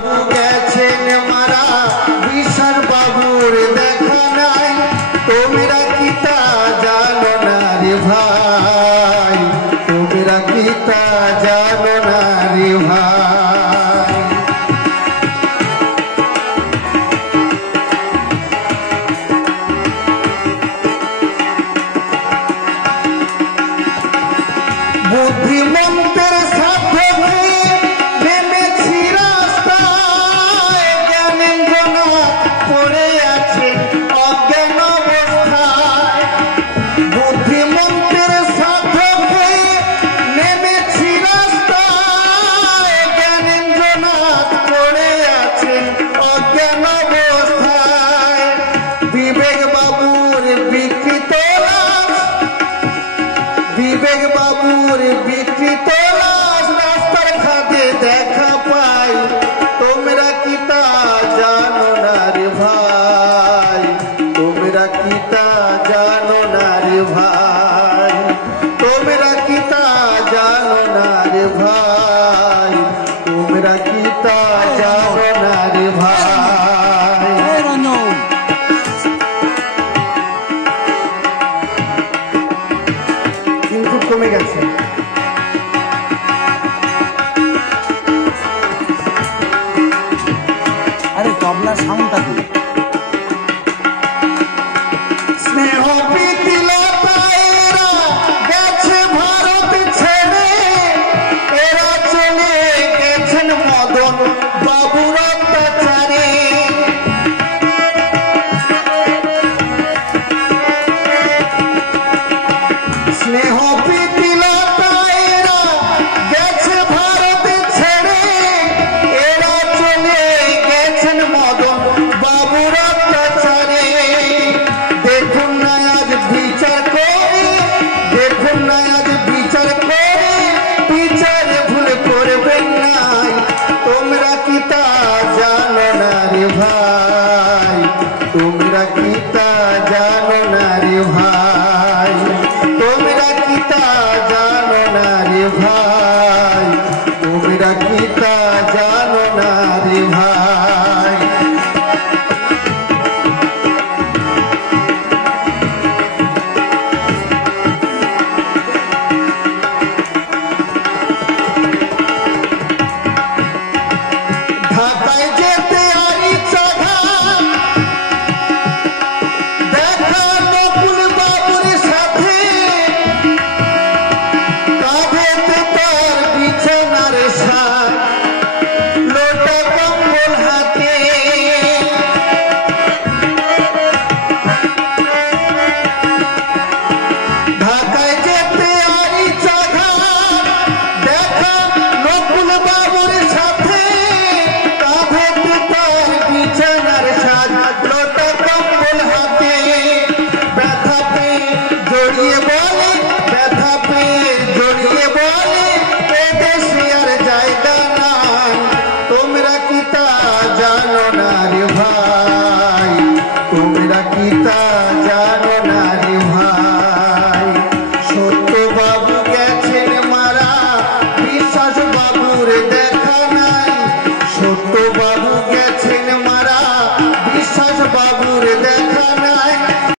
গেছেন মারা বিশাল বাবুর দেখা নাই, তোমরা কি তা জানো না রে ভাই, তোমরা কি তা জানো না রে ভাই। বুদ্ধিমন্তের সাথে নেমেছি রাস্তায়, জ্ঞানেন্দ্রনাথ পড়ে আছে অজ্ঞান অবস্থায়। বুদ্ধিমন্তের সাথে নেমেছি রাস্তায়, জ্ঞানেন্দ্রনাথ পড়ে আছে অজ্ঞান অবস্থায়। বিবেক বাবুর বিকৃত লাশ, বিবেক বাবুর বিকৃত লাশ রাস্তার খাদে দেখা পাই, তোমরা কি তা জানো না রে ভাই, তোমরা কি তা জানো না রে ভাই, তোমরা কি তা জানো না রে ভাই, তোমরা কি তা জানো না রে ভাই। কিন্তু কমে গেছে। আরে তবলা সাউন্ডটা দিই। স্নেহ প্রীতি লতায়েরা গেছে ভারত ছেড়ে, এরা চলে গেছেন মদন বাবুর অত্যাচারে। স্নেহ প্রীতি লতায়েরা গেছে ভারত ছেড়ে, এরা চলে গেছেন মদন বাবুর অত্যাচারে। দেখুন না আজ বিচার করে, দেখুন না আজ বিচার করে, বিচারে ভুল করবেন নাই, তোমরা কি তা জানো না রে ভাই, তোমরা কি তা জানো না রে ভাই, তোমরা কি তা জানো না রে ভাই, তোমরা কি তা জানো না রে ভাই।